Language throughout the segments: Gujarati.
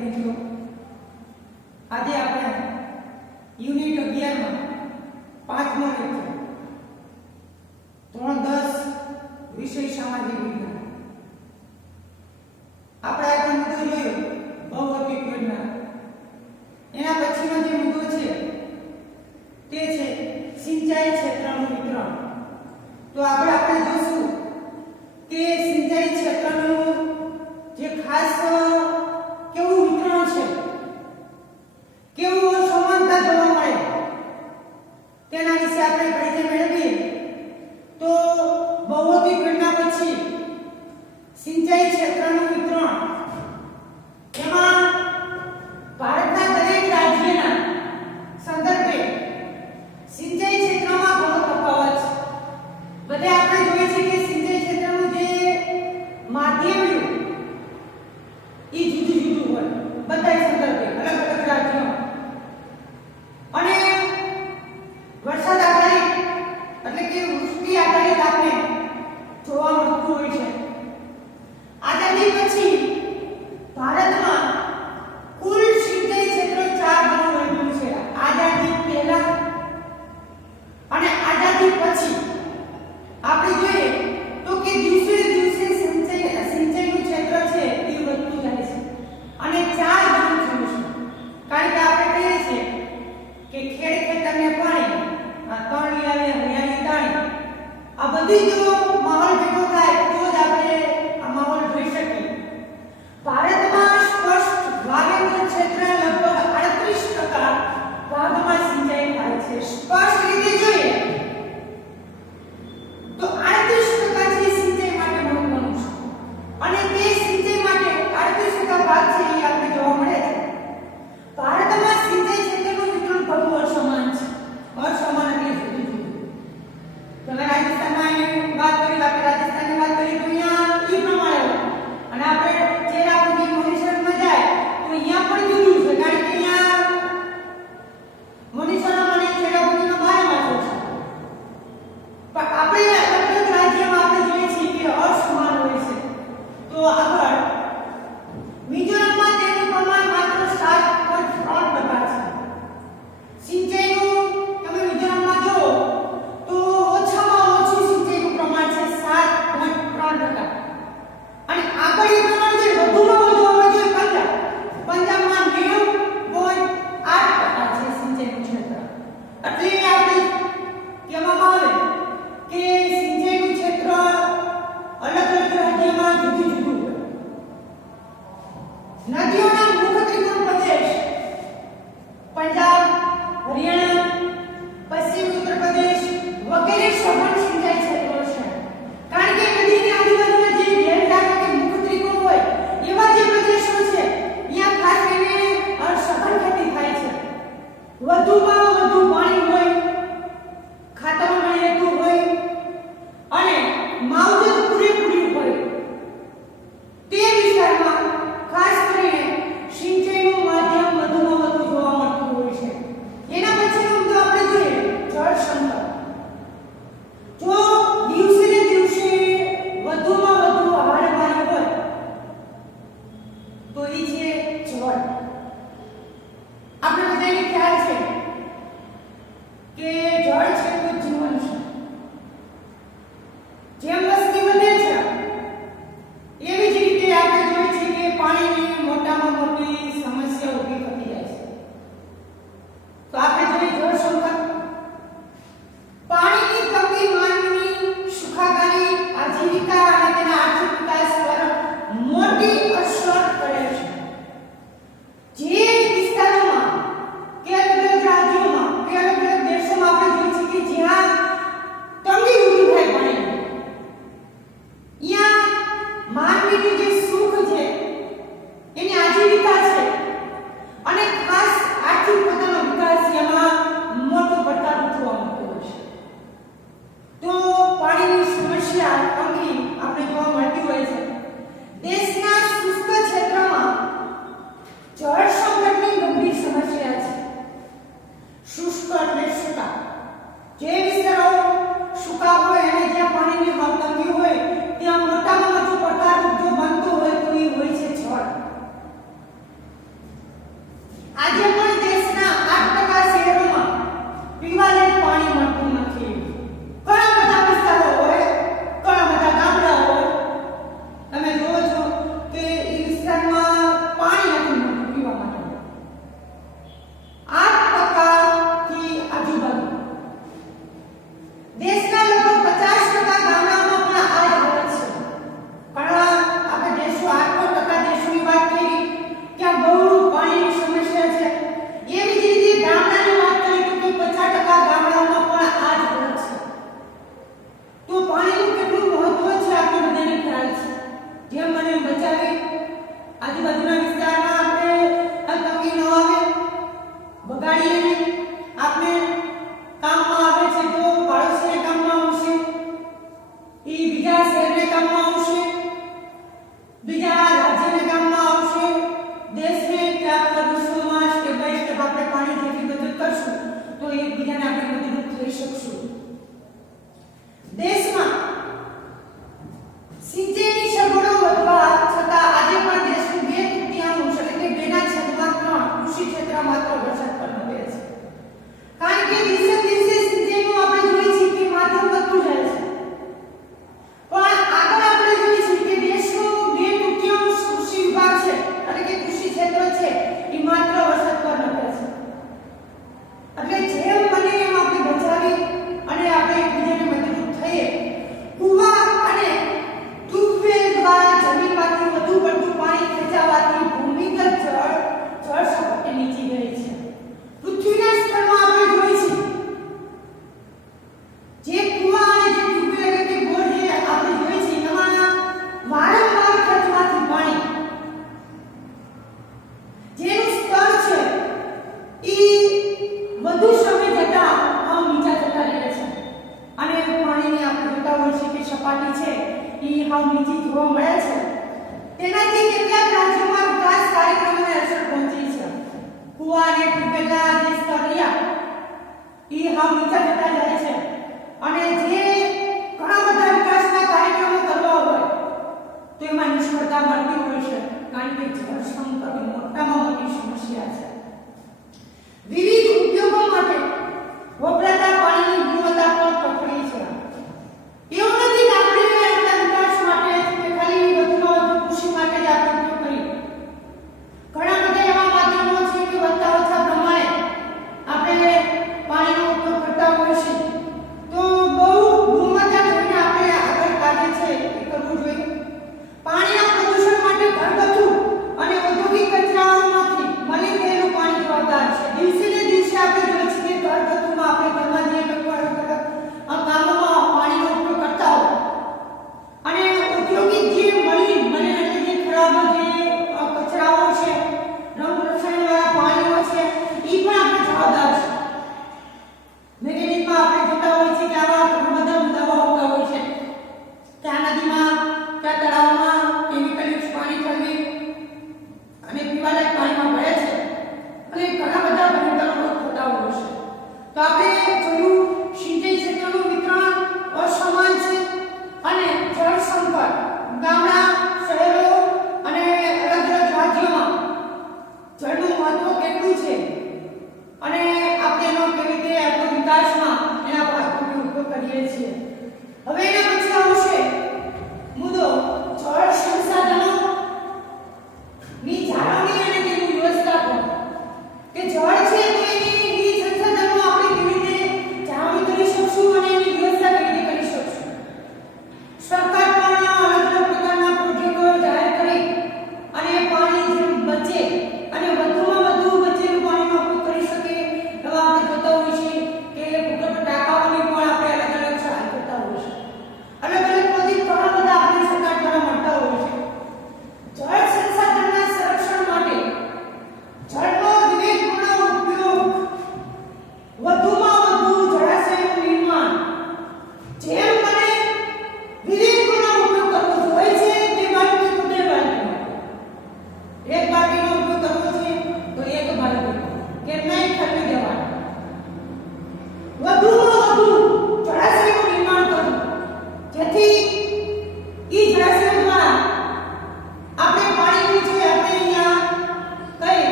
વિદ્યાર્થી મિત્રો, આજે આપણે યુનિટ 11 માં 5મો લેક્ચર ધોરણ 10 વિષય સામાજિક વિજ્ઞાન આપણે આજે મુદ્દો જોયો ભૌતિક વિજ્ઞાન. એના પછીનો જે મુદ્દો છે તે છે સિંચાઈ ક્ષેત્રનું વિતરણ. તો આપણે જોશું કે સિંચાઈ ક્ષેત્રનું જે ખાસ કેવું વિતરણ છે, કેવું સમાનતા જોવા મળે તેના વિશે આપણે પરિચય મેળવીએ. તો ભૌતિક વિજ્ઞાન પછી સિંચાઈ ક્ષેત્રનું વિતરણ, એમાં ભારતના દરેક રાજ્યના સંદર્ભે સિંચાઈ ક્ષેત્રમાં ઘણો તફાવત છે. બધે આપણે જોઈએ છીએ કે સિંચાઈ ક્ષેત્રનું જે માધ્યમ એ જુદું જુદું હોય બધા સંદર્ભે, અલગ અલગ રાજ્યો. અને વરસાદ આધારિત એટલે કે વૃષ્ટિ આધારિત આપણે જોવા મળતું હોય છે. આઝાદી પછી ભારતમાં કુલ સિંચાઈ ક્ષેત્ર 4 ગણું વધ્યું છે. આઝાદી પહેલા અને આઝાદી પછી આપણે જોઈએ તો કે દિવસે દિવસે સિંચાઈનું ક્ષેત્ર છે એ વધતું જાય છે અને 4 ગણું થયું છે. કારણ કે આપણે કહીએ છીએ કે ખેડ ખેતરને પાણી, તણી આવે હરિયાળી તાણી, આ બધી જો માહોલ ભેગો થાય તો જ આપણે આ માહોલ જોઈ શકીએ. બીજા શહેરને કામમાં આવશે, બીજા રાજ્યને કામમાં આવશે, દેશને ક્યાંક વિશ્વમાં સ્ટેપ બાય સ્ટેપ આપણે પાણી જેટલી બચત કરશું તો એકબીજાને આપણે મદદરૂપ થઈ શકશું. દેશમાં સિંચાઈની સગવડો વધવા છતાં આજે પણ દેશનું 2/3 એટલે કે 2/3 કૃષિ ક્ષેત્ર માત્ર વરસાદ પર નભે છે. કારણ કે દિવસે દિવસે સિંચાઈનું આપણે જોઈએ છીએ કે માધ્યમ વધતું જાય છે, પણ આગળ આપણે જોઈએ છીએ કે દેશનું 2/3 કૃષિ વિભાગ છે એટલે કે કૃષિ ક્ષેત્ર છે એ માત્ર વરસાદ પર નભે છે. એટલે જેમ બને એમ આપણે બચાવી અને આપણે એકબીજાને મદદરૂપ થઈએ. કુવા અને ટ્યુબવેલ દ્વારા જમીનમાંથી વધુ પડતું પાણી ખેંચાવાથી ભૂમિગત જળ સપાટી નીચી ગઈ છે. પૃથ્વીના સ્તરમાં આપણે જોઈએ છીએ જે કુવા અને જે ટ્યુબવેલ એટલે કે બોર જે આપણે જોઈએ છીએ એમાં વારંવાર ખેંચવાથી પાણી જેનું સ્તર છે એ વધુ સમય જતા નીચા જતા રહે છે અને પાણીની આપણે જોતા હોય છે કે સપાટી છે એ હાવ નીચી જોવા મળે છે. તેનાથી કેટલાક રાજ્યોમાં વિકાસ કાર્યક્રમોને અસર પહોંચી છે. કુવા અને ટ્યુબવેલના જે સ્તર રહ્યા એ હાવ નીચા જતા જાય છે અને જે ઘણા બધા વિકાસના કાર્યક્રમો કરવા હોય તો એમાં નિષ્ફળતા મળતી હોય છે કારણ કે જળ સંકટ મોટામાં મોટી સમસ્યા છે. વિવિધ ઉદ્યોગો માટે વપરાતા પાણીની ગુણવત્તા પણ કથળી છે. એવું નથી કે આપણે આપણા વિકાસ માટે કે ખાલી વધુમાં વધુ કૃષિ માટે જ આપણે ઉપયોગ કરીએ. ઘણા બધા એવા માધ્યમો છે કે વધતા ઓછા પ્રમાણે આપણે પાણીનો ઉપયોગ કરતા હોઈએ છીએ. તો બહુ ગુણવત્તા જોઈને આપણે આગળ કાર્ય છે એ કરવું જોઈએ. પાણીના પ્રદૂષણ માટે ઘરગથ્થુ અને ઔદ્યોગિક કચરાઓમાં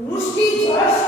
વૃષ્ટિ જળ